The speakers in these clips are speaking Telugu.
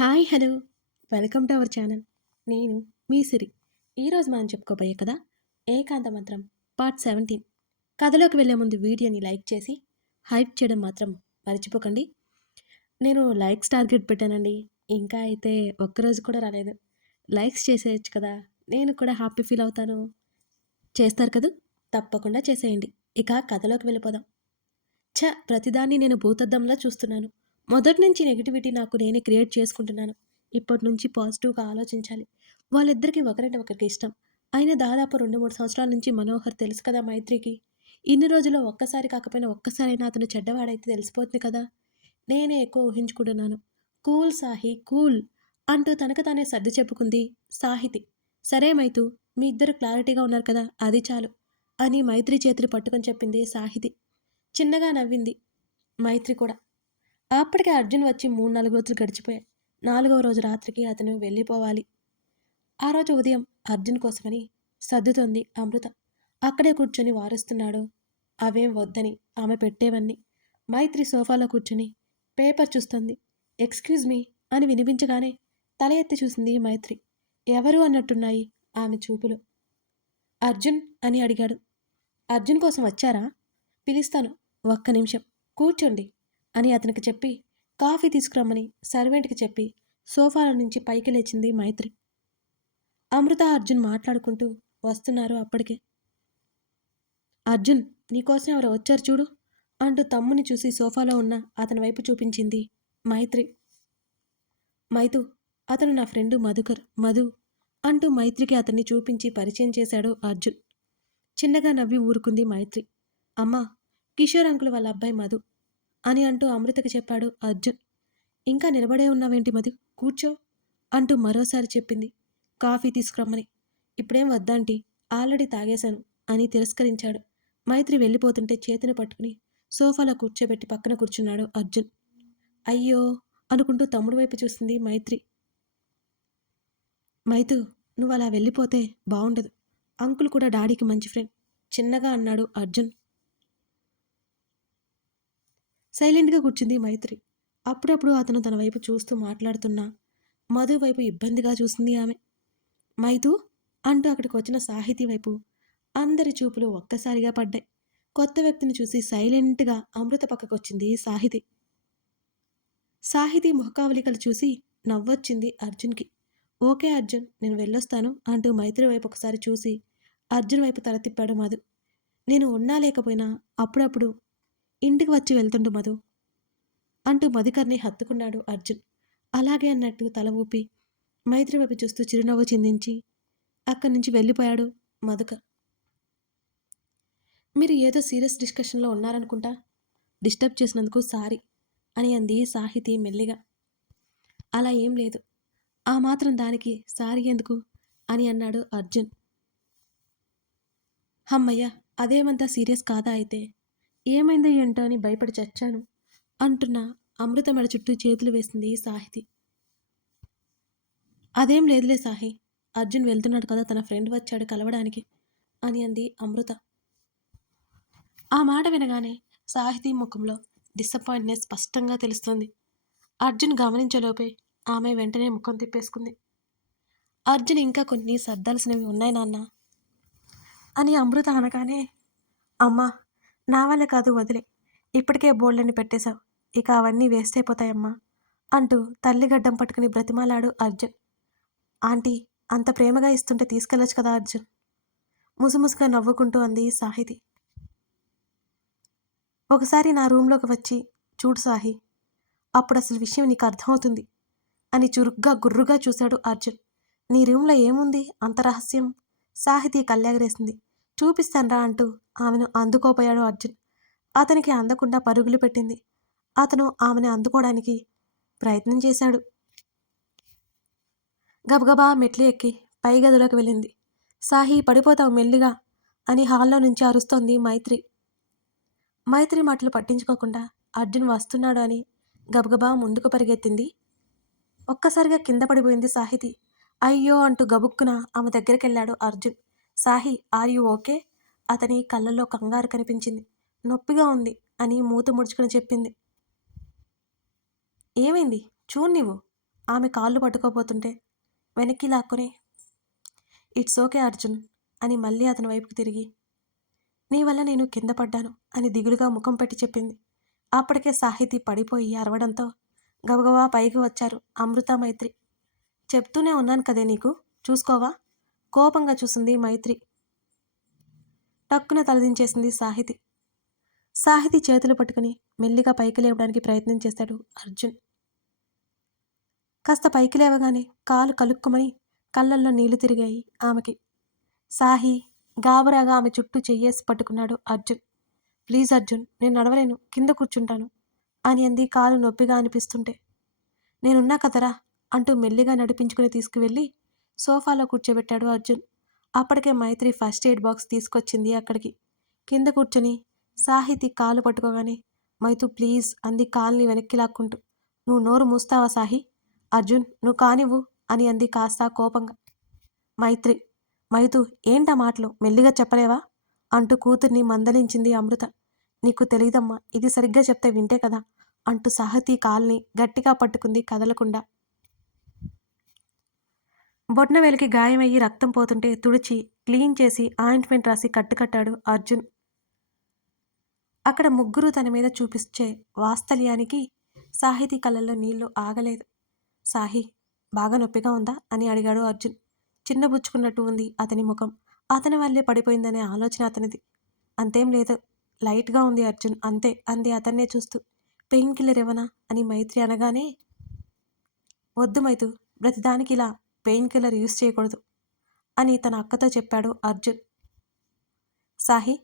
Hi! Hello! Welcome to our channel. నేను మీ సిరి. ఈరోజు మనం చెప్పుకోబోయే కథ 'ఏకాంత మంత్రం' పార్ట్ 17. కథలోకి వెళ్ళే ముందు వీడియోని లైక్ చేసి, హైప్ చేయడం మాత్రం మర్చిపోకండి. నేను లైక్స్ టార్గెట్ పెట్టానండి. ఇంకా అయితే ఒక్కరోజు కూడా రాలేదు. లైక్స్ చేసేయొచ్చు కదా! నేను కూడా హ్యాపీ ఫీల్ అవుతాను. చేస్తారు కదూ! తప్పకుండా చేసేయండి. ఇక కథలోకి వెళ్ళిపోదాం. ప్రతిదాన్ని నేను భూతద్దంలా చూస్తున్నాను. మొదటి నుంచి నెగటివిటీ నాకు నేనే క్రియేట్ చేసుకుంటున్నాను. ఇప్పటి నుంచి పాజిటివ్‌గా ఆలోచించాలి. వాళ్ళిద్దరికీ ఒకరంటే ఒకరికి ఇష్టం. అయినా దాదాపు 2, 3 సంవత్సరాల నుంచి మనోహర్ తెలుసు కదా మైత్రికి. ఇన్ని రోజుల్లో ఒక్కసారి కాకపోయినా ఒక్కసారైనా అతను చెడ్డవాడైతే తెలిసిపోతుంది కదా! నేనే ఎక్కువ ఊహించుకుంటున్నాను. కూల్ సాహి కూల్ అంటూ తనకు తానే సర్ది చెప్పుకుంది సాహితి. సరే మైతూ, మీ ఇద్దరు క్లారిటీగా ఉన్నారు కదా! అది చాలు అని మైత్రి చేతులు పట్టుకొని చెప్పింది సాహితి. చిన్నగా నవ్వింది మైత్రి కూడా. అప్పటికే అర్జున్ వచ్చి 3, 4 రోజులు గడిచిపోయాయి. 4వ రోజు రాత్రికి అతను వెళ్ళిపోవాలి. ఆ రోజు ఉదయం అర్జున్ కోసమని సర్దుతోంది అమృత. అక్కడే కూర్చొని వారుస్తున్నాడు. అవేం వద్దని ఆమె పెట్టేవన్నీ. మైత్రి సోఫాలో కూర్చుని పేపర్ చూస్తుంది. ఎక్స్‌క్యూజ్ మీ అని వినిపించగానే తల ఎత్తి చూసింది మైత్రి. ఎవరు అన్నట్టున్నాయి ఆమె చూపులు. అర్జున్ అని అడిగాడు. అర్జున్ కోసం వచ్చారా? పిలుస్తాను. ఒక్క నిమిషం. కూర్చోండి అని అతనికి చెప్పి కాఫీ తీసుకురమ్మని సర్వెంట్‌కి చెప్పి సోఫాలో నుంచి పైకి లేచింది మైత్రి. అమృత, అర్జున్ మాట్లాడుకుంటూ వస్తున్నారు అప్పటికే. అర్జున్, నీకోసం ఎవరో వచ్చారు చూడు అంటూ తమ్ముని చూసి సోఫాలో ఉన్న అతని వైపు చూపించింది మైత్రి. మైతు, అతను నా ఫ్రెండు మధు అంటూ మైత్రికి అతన్ని చూపించి పరిచయం చేశాడు అర్జున్. చిన్నగా నవ్వి ఊరుకుంది మైత్రి. అమ్మా, కిషోర్ అంకుల్ వాళ్ళ అబ్బాయి మధు అని అంటూ అమృతకి చెప్పాడు అర్జున్. ఇంకా నిలబడే ఉన్నావేంటి మధు, కూర్చో అంటూ మరోసారి చెప్పింది కాఫీ తీసుకురమ్మని. ఇప్పుడేం వద్దాంటీ, ఆల్రెడీ తాగేశాను అని తిరస్కరించాడు. మైత్రి వెళ్ళిపోతుంటే చేతిని పట్టుకుని సోఫాలో కూర్చోబెట్టి పక్కన కూర్చున్నాడు అర్జున్. అయ్యో అనుకుంటూ తమ్ముడు వైపు చూసింది మైత్రి. మైతు, నువ్వు అలా వెళ్ళిపోతే బాగుండదు. అంకుల్ కూడా డాడీకి మంచి ఫ్రెండ్ చిన్నగా అన్నాడు అర్జున్. సైలెంట్‌గా కూర్చుంది మైత్రి. అప్పుడప్పుడు అతను తన వైపు చూస్తూ మాట్లాడుతున్నా మధు వైపు ఇబ్బందిగా చూసింది ఆమె. మైతూ అంటూ అక్కడికి వచ్చిన సాహితీ వైపు అందరి చూపులు ఒక్కసారిగా పడ్డాయి. కొత్త వ్యక్తిని చూసి సైలెంట్‌గా అమృత పక్కకొచ్చింది సాహితి. సాహితీ ముఖకవళికలు చూసి నవ్వొచ్చింది అర్జున్‌కి. ఓకే అర్జున్, నేను వెళ్ళొస్తాను అంటూ మైత్రి వైపు ఒకసారి చూసి అర్జున్ వైపు తల తిప్పాడు మధు. నేను ఉన్నా లేకపోయినా అప్పుడప్పుడు ఇంటికి వచ్చి వెళ్తుండు మధు అంటూ మధుకర్ని హత్తుకున్నాడు అర్జున్. అలాగే అన్నట్టు తల ఊపి మైత్రి వైపు చూస్తూ చిరునవ్వు చిందించి అక్కడి నుంచి వెళ్ళిపోయాడు మధుకర్. మీరు ఏదో సీరియస్ డిస్కషన్లో ఉన్నారనుకుంటా, డిస్టర్బ్ చేసినందుకు సారీ అని అంది సాహితి మెల్లిగా. అలా ఏం లేదు, ఆ మాత్రం దానికి సారీ ఎందుకు అని అన్నాడు అర్జున్. హమ్మయ్య, అదేమంతా సీరియస్ కాదా అయితే? ఏమైందో ఏంటో అని భయపడి చచ్చాను అంటున్న అమృత మెడ చుట్టూ చేతులు వేసింది సాహితి. అదేం లేదులే సాహి, అర్జున్ వెళ్తున్నాడు కదా, తన ఫ్రెండ్ వచ్చాడు కలవడానికి అని అంది అమృత. ఆ మాట వినగానే సాహితీ ముఖంలో డిసప్పాయింట్నెస్ స్పష్టంగా తెలుస్తుంది. అర్జున్ గమనించలోపే ఆమె వెంటనే ముఖం తిప్పేసుకుంది. అర్జున్ ఇంకా కొన్ని సర్దాల్సినవి ఉన్నాయి నాన్న అని అమృత అనగానే, అమ్మా, నా వల్ల కాదు, వదిలే, ఇప్పటికే బోల్డని పెట్టేశావు, ఇక అవన్నీ వేస్ట్ అయిపోతాయమ్మా అంటూ తల్లి గడ్డం పట్టుకుని బ్రతిమాలాడు అర్జున్. ఆంటీ, అంత ప్రేమగా ఇస్తుంటే తీసుకెళ్ళొచ్చు కదా అర్జున్, ముసుముసుగా నవ్వుకుంటూ అంది సాహితి. ఒకసారి నా రూంలోకి వచ్చి చూడు సాహి, అప్పుడు అసలు విషయం నీకు అర్థమవుతుంది అని చురుగ్గా గుర్రుగా చూశాడు అర్జున్. నీ రూంలో ఏముంది అంత రహస్యం? సాహితి కళ్ళెగరేసింది. చూపిస్తాన్రా అంటూ ఆమెను అందుకోపోయాడు అర్జున్. అతనికి అందకుండా పరుగులు పెట్టింది. అతను ఆమెను అందుకోవడానికి ప్రయత్నం చేశాడు. గబగబా మెట్లు ఎక్కి పై గదిలోకి వెళ్ళింది. సాహి, పడిపోతావు మెల్లిగా అని హాల్లో నుంచి అరుస్తోంది మైత్రి. మైత్రి మాటలు పట్టించుకోకుండా అర్జున్ వస్తున్నాడు అని గబగబా ముందుకు పరిగెత్తింది. ఒక్కసారిగా కింద పడిపోయింది సాహితి. అయ్యో అంటూ గబుక్కున ఆమె దగ్గరికెళ్ళాడు Arjun. Sahi, are you okay? అతని కళ్ళల్లో కంగారు కనిపించింది. నొప్పిగా ఉంది అని మూతి ముడుచుకుని చెప్పింది. ఏమైంది చూడు నీవు ఆమె కాళ్ళు పట్టుకోపోతుంటే వెనక్కి లాక్కొని ఇట్స్ ఓకే అర్జున్ అని మళ్ళీ అతని వైపుకి తిరిగి నీ వల్ల నేను కింద పడ్డాను అని దిగులుగా ముఖం పెట్టి చెప్పింది. అప్పటికే సాహితీ పడిపోయి అరవడంతో గబగబా పైకి వచ్చారు అమృత మైత్రి. చెప్తూనే ఉన్నాను కదే నీకు, చూసుకోవా? కోపంగా చూసింది మైత్రి. టక్కున తలదించేసింది సాహితి. సాహితి చేతులు పట్టుకుని మెల్లిగా పైకి లేవడానికి ప్రయత్నం చేశాడు అర్జున్. కాస్త పైకి లేవగానే కాలు కలుక్కుమని కళ్ళల్లో నీళ్లు తిరిగాయి ఆమెకి. సాహి గాబరాగా ఆమె చుట్టూ చెయ్యేసి పట్టుకున్నాడు అర్జున్. ప్లీజ్ అర్జున్, నేను నడవలేను, కింద కూర్చుంటాను అని అంది కాలు నొప్పిగా అనిపిస్తుంటే. నేనున్నా కదరా అంటూ మెల్లిగా నడిపించుకుని తీసుకువెళ్ళి సోఫాలో కూర్చోబెట్టాడు అర్జున్. అప్పటికే మైత్రి ఫస్ట్ ఎయిడ్ బాక్స్ తీసుకొచ్చింది అక్కడికి. కింద కూర్చొని సాహితి కాలు పట్టుకోగానే మైతు ప్లీజ్ అంది కాల్ని వెనక్కి లాక్కుంటూ. నువ్వు నోరు మూస్తావా సాహి? అర్జున్ నువ్వు కానివ్వు అని అంది కాస్త కోపంగా. మైత్రి మైతు ఏంటా మాటలు, మెల్లిగా చెప్పలేవా అంటూ కూతుర్ని మందలించింది అమృత. నీకు తెలీదమ్మా, ఇది సరిగ్గా చెప్తే వింటే కదా అంటూ సాహితీ కాల్ని గట్టిగా పట్టుకుంది కదలకుండా. బొట్నవేలికి గాయమయ్యి రక్తం పోతుంటే తుడిచి క్లీన్ చేసి ఆయింట్మెంట్ రాసి కట్టుకట్టాడు అర్జున్. అక్కడ ముగ్గురు తన మీద చూపించే వాత్సల్యానికి సాహితీ కళ్ళల్లో నీళ్లు ఆగలేదు. సాహి బాగా నొప్పిగా ఉందా అని అడిగాడు అర్జున్. చిన్నబుచ్చుకున్నట్టు ఉంది అతని ముఖం. అతని వల్లే పడిపోయిందనే ఆలోచన అతనిది. అంతేం లేదు, లైట్గా ఉంది అర్జున్, అంతే అంది అతన్నే చూస్తూ. పెయిన్ కిల్లర్ ఇవ్వనా అని మైత్రి అనగానే వద్దు మైతు, ప్రతిదానికి ఇలా పెయిన్ కిల్లర్ యూస్ చేయకూడదు అని తన అక్కతో చెప్పాడు అర్జున్. సాహి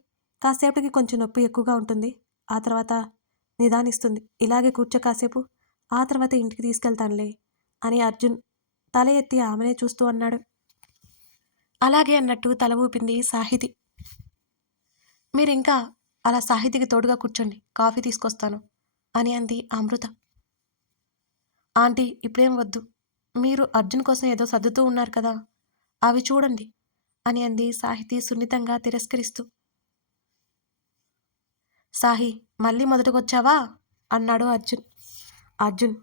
కాసేపటికి కొంచెం నొప్పి ఎక్కువగా ఉంటుంది, ఆ తర్వాత నిదానిస్తుంది, ఇలాగే కూర్చో కాసేపు, ఆ తర్వాత ఇంటికి తీసుకెళ్తానులే అని అర్జున్ తల ఎత్తి ఆమెనే చూస్తూ అన్నాడు. అలాగే అన్నట్టు తల ఊపింది సాహితి. మీరింకా అలా సాహితికి తోడుగా కూర్చోండి, కాఫీ తీసుకొస్తాను అని అంది అమృత. ఆంటీ ఇప్పుడేం వద్దు, మీరు అర్జున్ కోసం ఏదో సర్దుతూ ఉన్నారు కదా, అవి చూడండి అని అంది సాహితి సున్నితంగా తిరస్కరిస్తూ. సాహి మళ్ళీ మొదటకొచ్చావా అన్నాడు అర్జున్. అర్జున్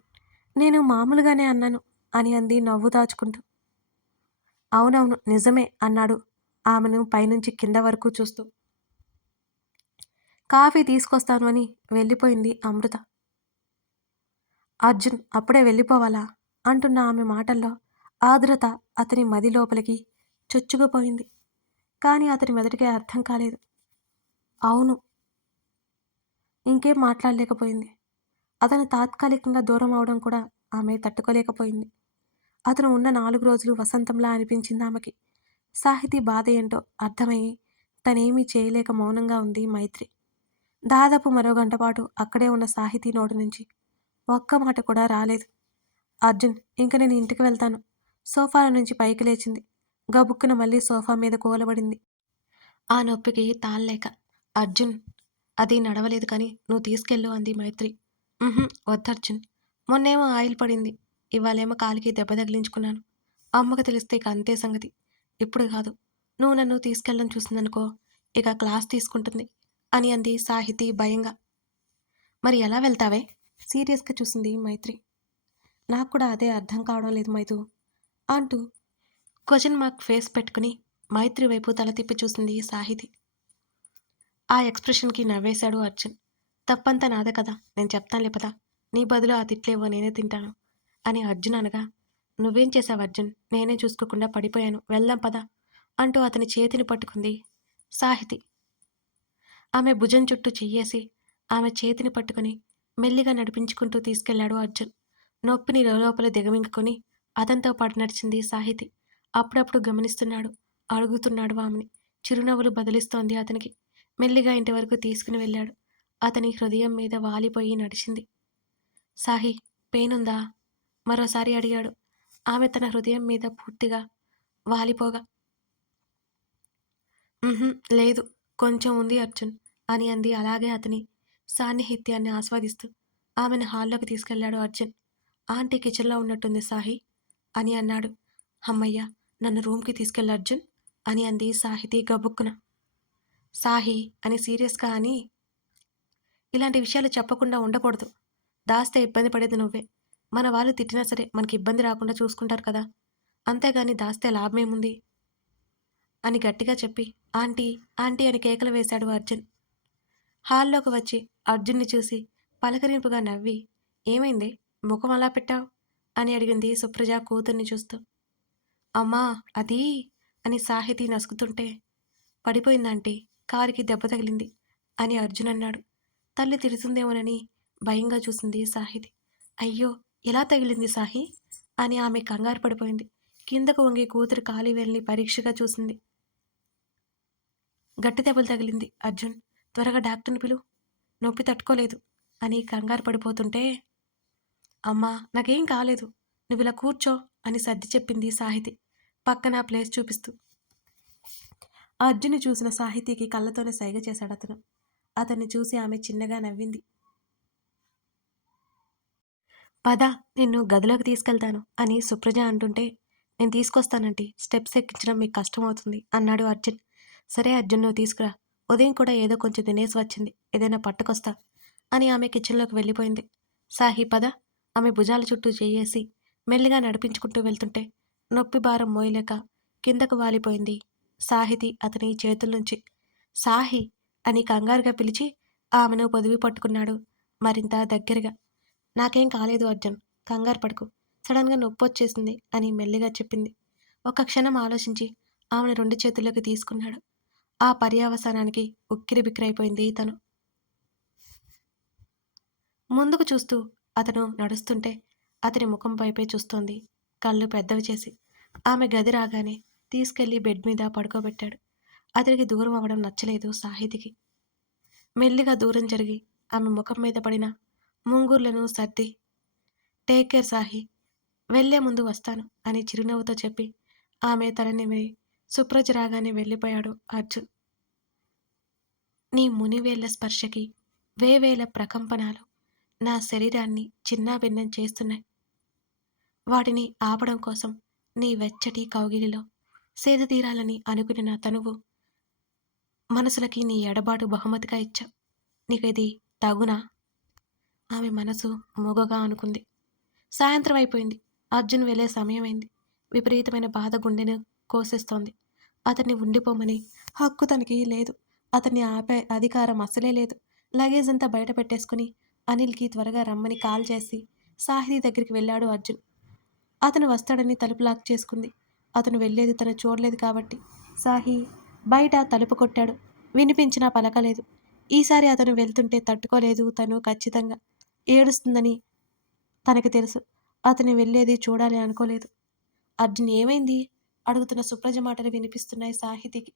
నేను మామూలుగానే అన్నాను అని అంది నవ్వు దాచుకుంటూ. అవునవును నిజమే అన్నాడు ఆమెను పైనుంచి కింద వరకు చూస్తూ. కాఫీ తీసుకొస్తాను అని వెళ్ళిపోయింది అమృత. అర్జున్ అప్పుడే వెళ్ళిపోవాలా అంటున్న ఆమె మాటల్లో ఆర్ద్రత అతని మది లోపలికి చొచ్చుకుపోయింది. కానీ అతని మెదటికే అర్థం కాలేదు. అవును. ఇంకేం మాట్లాడలేకపోయింది. అతను తాత్కాలికంగా దూరం అవడం కూడా ఆమె తట్టుకోలేకపోయింది. అతను ఉన్న 4 రోజులు వసంతంలా అనిపించింది ఆమెకి. సాహితీ బాధ ఏంటో అర్థమయ్యి తనేమీ చేయలేక మౌనంగా ఉంది మైత్రి. దాదాపు మరో గంటపాటు అక్కడే ఉన్న సాహితీ నోటి నుంచి ఒక్క మాట కూడా రాలేదు. అర్జున్ ఇంక నేను ఇంటికి వెళ్తాను. సోఫాల నుంచి పైకి లేచింది. గబుక్కున మళ్ళీ సోఫా మీద కూలబడింది. ఆ నొప్పికి తాళలేక. అర్జున్ అది నడవలేదు కానీ నువ్వు తీసుకెళ్ళు అంది మైత్రి. వద్దర్జున్, మొన్నేమో ఆయిల్ పడింది, ఇవాళేమో కాలికి దెబ్బ తగిలించుకున్నాను. అమ్మకు తెలిస్తే ఇక అంతే సంగతి. ఇప్పుడు కాదు, నువ్వు నన్ను తీసుకెళ్ళడం చూసిందనుకో ఇక క్లాస్ తీసుకుంటుంది అని అంది సాహితి భయంగా. మరి ఎలా వెళ్తావే సీరియస్గా చూసింది మైత్రి. నాకు కూడా అదే అర్థం కావడం లేదు మైతు అంటూ క్వశ్చన్ మార్క్ ఫేస్ పెట్టుకుని మైత్రి వైపు తల తిప్పి చూసింది సాహితి. ఆ ఎక్స్ప్రెషన్కి నవ్వేశాడు అర్జున్. తప్పంతా నాదే కదా, నేను చెప్తానులే పదా, నీ బదులు ఆ తిట్లేవో నేనే తింటాను అని అర్జున్ అనగా, నువ్వేం చేశావు అర్జున్, నేనే చూసుకోకుండా పడిపోయాను, వెళ్దాం పదా అంటూ అతని చేతిని పట్టుకుంది సాహితి. ఆమె భుజం చుట్టూ చెయ్యేసి ఆమె చేతిని పట్టుకుని మెల్లిగా నడిపించుకుంటూ తీసుకెళ్లాడు అర్జున్. నొప్పిని లోపల దిగమింగుకొని అతనితో పాటు నడిచింది సాహితి. అప్పుడప్పుడు గమనిస్తున్నాడు, అడుగుతున్నాడు ఆమెని. చిరునవ్వులు బదిలిస్తోంది అతనికి. మెల్లిగా ఇంటి వరకు తీసుకుని వెళ్ళాడు. అతని హృదయం మీద వాలిపోయి నడిచింది. సాహి పెయిన్ ఉందా మరోసారి అడిగాడు. ఆమె తన హృదయం మీద పూర్తిగా వాలిపోగా, లేదు, కొంచెం ఉంది అర్జున్ అని అంది అలాగే అతని సాన్నిహిత్యాన్ని ఆస్వాదిస్తూ. ఆమెను హాల్లోకి తీసుకెళ్లాడు అర్జున్. ఆంటీ కిచెన్లో ఉన్నట్టుంది సాహి అని అన్నాడు. అమ్మయ్య, నన్ను రూమ్కి తీసుకెళ్ళి అర్జున్ అని అంది సాహితి గబుక్కున. సాహి అని సీరియస్గా అని, ఇలాంటి విషయాలు చెప్పకుండా ఉండకూడదు, దాస్తే ఇబ్బంది పడేది నువ్వే, మన వాళ్ళు తిట్టినా సరే మనకి ఇబ్బంది రాకుండా చూసుకుంటారు కదా! అంతేగాని దాస్తే లాభమేముంది? అని గట్టిగా చెప్పి, ఆంటీ, ఆంటీ అని కేకలు వేశాడు అర్జున్. హాల్లోకి వచ్చి అర్జున్‌ని చూసి పలకరింపుగా నవ్వి, ఏమైందే? ముఖం అలా పెట్టావు? అని అడిగింది సుప్రజ కూతుర్ని చూస్తూ. అమ్మా! అదీ అని సాహితీ నసుకుతుంటే, పడిపోయిందాంటీ. కాలికి దెబ్బ తగిలింది అని అర్జున్ అన్నాడు. తల్లి తిడుతుందేమోనని భయంగా చూసింది సాహితి. అయ్యో! ఎలా తగిలింది సాహీ? అని ఆమె కంగారు పడిపోయింది. కిందకు వంగి కూతురు కాలివేలిని పరీక్షగా చూసింది. గట్టి దెబ్బలు తగిలింది అర్జున్. త్వరగా డాక్టర్ని పిలువు. నొప్పి తట్టుకోలేదు అని కంగారు పడిపోతుంటే, అమ్మా నాకేం కాలేదు. నువ్విలా కూర్చో అని సర్ది చెప్పింది సాహితి పక్కన ప్లేస్ చూపిస్తూ. అర్జున్ని చూసిన సాహితీకి కళ్ళతోనే సైగ చేశాడతను. అతన్ని చూసి ఆమె చిన్నగా నవ్వింది. పద, నిన్ను గదిలోకి తీసుకెళ్తాను అని సుప్రజ అంటుంటే, నేను తీసుకొస్తానంటీ. స్టెప్స్ ఎక్కించడం మీకు కష్టమవుతుంది అన్నాడు అర్జున్. సరే అర్జున్, నువ్వు తీసుకురా. ఉదయం కూడా ఏదో కొంచెం తినేసి వచ్చింది. ఏదైనా పట్టుకొస్తా అని ఆమె కిచెన్లోకి వెళ్ళిపోయింది. సాహి పద. ఆమె భుజాల చుట్టూ చెయ్యేసి మెల్లిగా నడిపించుకుంటూ వెళ్తుంటే నొప్పి భారం మోయలేక కిందకు వాలిపోయింది సాహితి అతని చేతుల నుంచి. సాహి అని కంగారుగా పిలిచి ఆమెను పొదివి పట్టుకున్నాడు మరింత దగ్గరగా. నాకేం కాలేదు అర్జున్, కంగారు పడకు. సడన్గా నొప్పొచ్చేసింది అని మెల్లిగా చెప్పింది. ఒక క్షణం ఆలోచించి ఆమెను 2 చేతుల్లోకి తీసుకున్నాడు. ఆ పర్యవసానానికి ఉక్కిరిబిక్కిరైపోయింది తను. ముందుకు చూస్తూ అతను నడుస్తుంటే అతని ముఖం వైపే చూస్తోంది కళ్ళు పెద్దవి చేసి. ఆమె గది రాగానే తీసుకెళ్లి బెడ్ మీద పడుకోబెట్టాడు. అతనికి దూరం అవ్వడం నచ్చలేదు సాహితికి. మెల్లిగా దూరం జరిగి ఆమె ముఖం మీద పడిన ముంగుర్లను సర్ది, టేక్ కేర్ సాహి, వెళ్లే ముందు వస్తాను అని చిరునవ్వుతో చెప్పి ఆమె తలనిమిరి సుప్రజ రాగానే వెళ్ళిపోయాడు అర్జున్. నీ మునివేళ్ల స్పర్శకి వేవేల ప్రకంపనాలు నా శరీరాన్ని చిన్నాభిన్నం చేస్తున్నాయి. వాటిని ఆపడం కోసం నీ వెచ్చటి కౌగిలిలో సేద తీరాలని అనుకుని నా తనువు మనసులకి నీ ఎడబాటు బహుమతిగా ఇచ్చా. నీకిది తగునా? ఆమె మనసు మూగగా అనుకుంది. సాయంత్రం అయిపోయింది. అర్జున్ వెళ్ళే సమయమైంది. విపరీతమైన బాధ గుండెను కోసేస్తోంది. అతన్ని ఉండిపోమని హక్కు తనకి లేదు. అతన్ని ఆపే అధికారం అసలే లేదు. లగేజ్ అంతా బయట పెట్టేసుకుని అనిల్కి త్వరగా రమ్మని కాల్ చేసి సాహితీ దగ్గరికి వెళ్ళాడు అర్జున్. అతను వస్తాడని తలుపు లాక్ చేసుకుంది. అతను వెళ్ళేది తను చూడలేదు కాబట్టి. సాహి బయట తలుపు కొట్టాడు. వినిపించినా పలకలేదు. ఈసారి అతను వెళ్తుంటే తట్టుకోలేదు తను ఖచ్చితంగా. ఏడుస్తుందని తనకి తెలుసు. అతను వెళ్ళేది చూడాలి అనుకోలేదు. అర్జున్ ఏమైంది? అడుగుతున్న సుప్రజ మాటలు వినిపిస్తున్నాయి సాహితికి.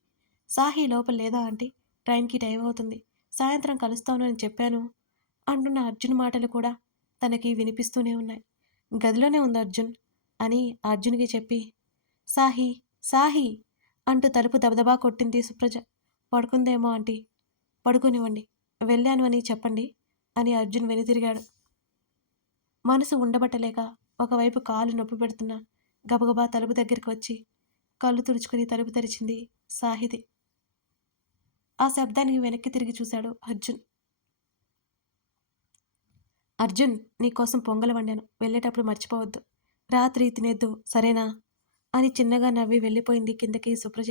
సాహి లోపల లేదా ఆంటీ? ట్రైన్కి టైం అవుతుంది. సాయంత్రం కలుస్తాను అని చెప్పాను అంటున్న అర్జున్ మాటలు కూడా తనకి వినిపిస్తూనే ఉన్నాయి. గదిలోనే ఉంది అర్జున్ అని అర్జున్కి చెప్పి, సాహి, సాహి అంటూ తలుపు దబదబా కొట్టింది సుప్రజ. పడుకుందేమో ఆంటీ, పడుకోనివ్వండి, వెళ్ళాను అని చెప్పండి అని అర్జున్ వెనుతిరిగాడు. మనసు ఉండబట్టలేక ఒకవైపు కాలు నొప్పి పెడుతున్నా గబగబా తలుపు దగ్గరికి వచ్చి కళ్ళు తుడుచుకుని తలుపు తెరిచింది సాహితి. ఆ శబ్దానికి వెనక్కి తిరిగి చూశాడు అర్జున్. అర్జున్, నీకోసం పొంగల్ వండాను, వెళ్ళేటప్పుడు మర్చిపోవద్దు. రాత్రి తినేద్దు సరేనా అని చిన్నగా నవ్వి వెళ్ళిపోయింది కిందకి సుప్రజ.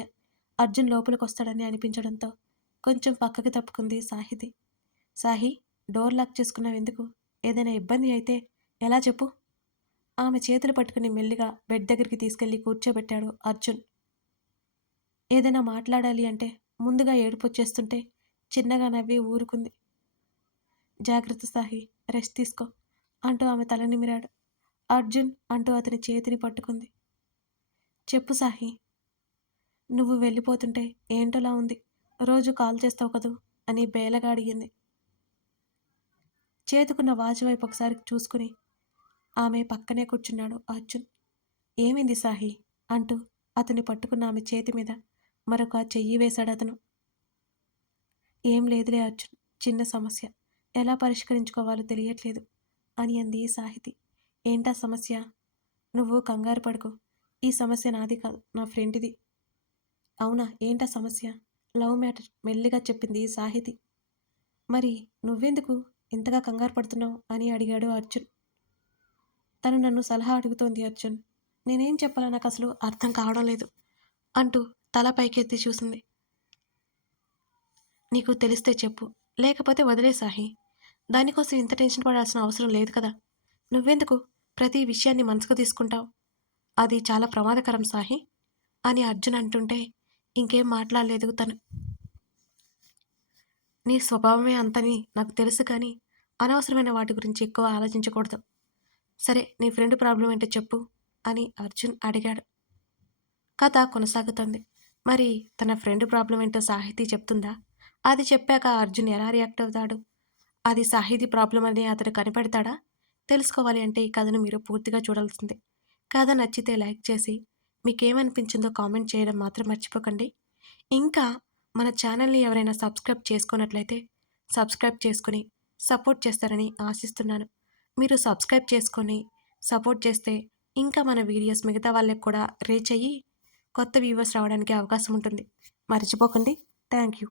అర్జున్ లోపలికొస్తాడని అనిపించడంతో కొంచెం పక్కకి తప్పుకుంది సాహితి. సాహి, డోర్ లాక్ చేసుకున్నావు ఎందుకు? ఏదైనా ఇబ్బంది అయితే ఎలా చెప్పు? ఆమె చేతులు పట్టుకుని మెల్లిగా బెడ్ దగ్గరికి తీసుకెళ్లి కూర్చోబెట్టాడు అర్జున్. ఏదైనా మాట్లాడాలి అంటే ముందుగా ఏడుపొచ్చేస్తుంటే చిన్నగా నవ్వి ఊరుకుంది. జాగ్రత్త సాహి, రెస్ట్ తీసుకో అంటూ ఆమె తల నిమిరాడు. అర్జున్ అంటూ అతని చేతిని పట్టుకుంది. చెప్పు సాహి, నువ్వు వెళ్ళిపోతుంటే ఏంటోలా ఉంది. రోజు కాల్ చేస్తావు కదూ అని బేలగా అడిగింది. చేతుకున్న వాచ్ వైపు ఒకసారి చూసుకుని ఆమె పక్కనే కూర్చున్నాడు అర్జున్. ఏమైంది సాహి అంటూ అతన్ని పట్టుకున్న ఆమె చేతి మీద మరొక చెయ్యి వేశాడు అతను. ఏం లేదులే అర్జున్, చిన్న సమస్య, ఎలా పరిష్కరించుకోవాలో తెలియట్లేదు అని అంది సాహితి. ఏంటా సమస్య? నువ్వు కంగారు పడుకో. ఈ సమస్య నాది కాదు, నా ఫ్రెండ్ది. అవునా, ఏంటా సమస్య? లవ్ మ్యాటర్ మెల్లిగా చెప్పింది సాహితి. మరి నువ్వెందుకు ఇంతగా కంగారు పడుతున్నావు అని అడిగాడు అర్జున్. తను నన్ను సలహా అడుగుతోంది అర్జున్. నేనేం చెప్పాలో నాకసలు అర్థం కావడం లేదు అంటూ తల పైకెత్తి చూసింది. నీకు తెలిస్తే చెప్పు. లేకపోతే వదిలేయి సాహి. దానికోసం ఇంత టెన్షన్ పడాల్సిన అవసరం లేదు కదా! నువ్వెందుకు ప్రతి విషయాన్ని మనసుకు తీసుకుంటావు? అది చాలా ప్రమాదకరం సాహి అని అర్జున్ అంటుంటే ఇంకేం మాట్లాడలేదు తను. నీ స్వభావమే అంతని నాకు తెలుసు కానీ అనవసరమైన వాటి గురించి ఎక్కువ ఆలోచించకూడదు. సరే నీ ఫ్రెండ్ ప్రాబ్లం ఏంటో చెప్పు అని అర్జున్ అడిగాడు. కథ కొనసాగుతుంది. మరి తన ఫ్రెండ్ ప్రాబ్లం ఏంటో సాహితీ చెప్తుందా? అది చెప్పాక అర్జున్ ఎలా రియాక్ట్ అవుతాడు? అది సాహితీ ప్రాబ్లం అని అతను కనిపెడతాడా? తెలుసుకోవాలి అంటే ఈ కథను మీరు పూర్తిగా చూడాల్సిందే. కథ నచ్చితే లైక్ చేసి మీకేమనిపించిందో కామెంట్ చేయడం మాత్రం మర్చిపోకండి. ఇంకా మన ఛానల్‌ని ఎవరైనా సబ్స్క్రైబ్ చేసుకోనట్లయితే సబ్స్క్రైబ్ చేసుకొని సపోర్ట్ చేస్తారని ఆశిస్తున్నాను. మీరు సబ్స్క్రైబ్ చేసుకొని సపోర్ట్ చేస్తే ఇంకా మన వీడియోస్ మిగతా వాళ్ళకి కూడా రీచ్ అయ్యి కొత్త వ్యూవర్స్ రావడానికి అవకాశం ఉంటుంది. మర్చిపోకండి. Thank you.